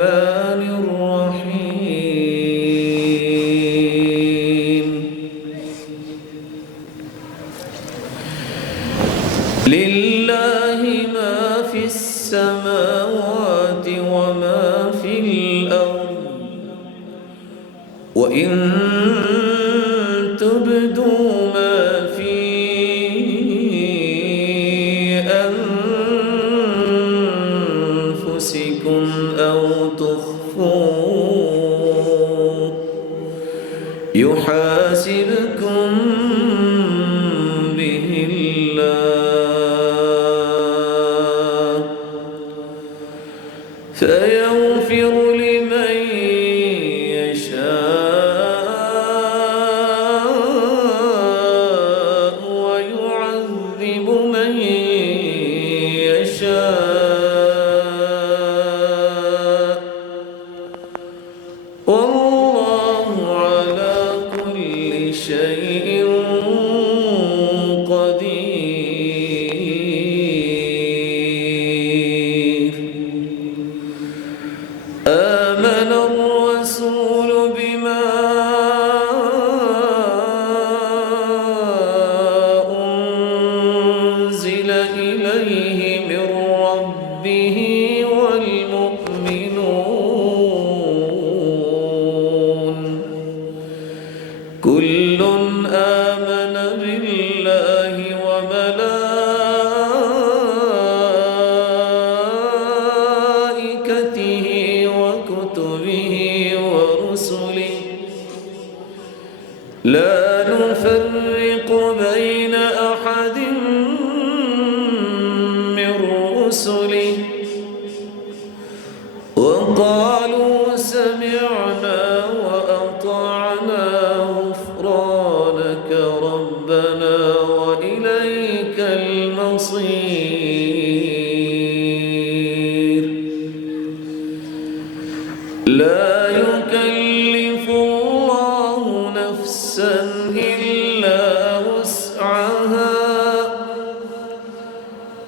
الرحمن الرحيم لله ما في السماوات وما في الأرض وإن تبدوا ما في أنفسكم أو تخفوه يحاسبكم به الله فيغفر لمن يشاء ويعذب من يشاء والله على كل شيء قدير آمن الرسول بما أنزل إليه من ربه والمؤمنون كل آمن بالله وملائكته وكتبه ورسله لا نفرق بين أحد من رسله وقالوا سمعنا وأطعنا غفرانك ربنا وإليك المصير لا يكلف الله نفسا إلا وسعها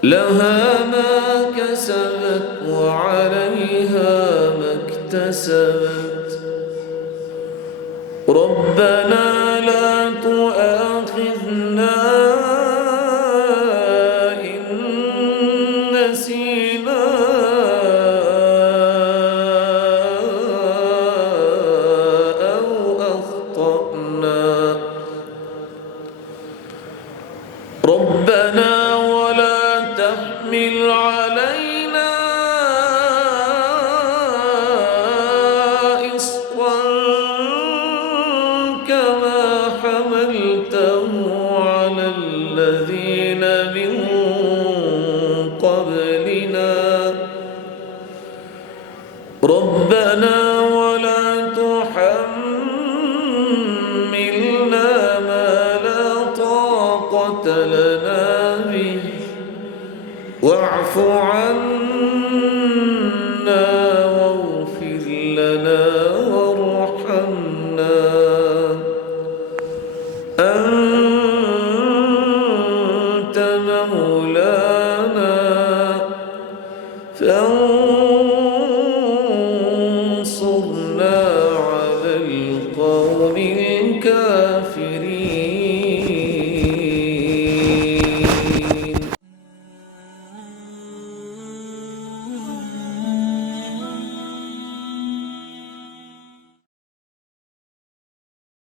لها ما كسبت وعليها ما اكتسبت ربنا لا تؤاخذنا إن نسينا أو أخطأنا ربنا ولا تحمل علينا إصرا كما حملته على الذين من قبلنا ربنا ولا تحملنا ما لا طاقة لنا به واعف عنا واغفر لنا وارحمنا أنت مولانا فانصرنا على القوم الكافرين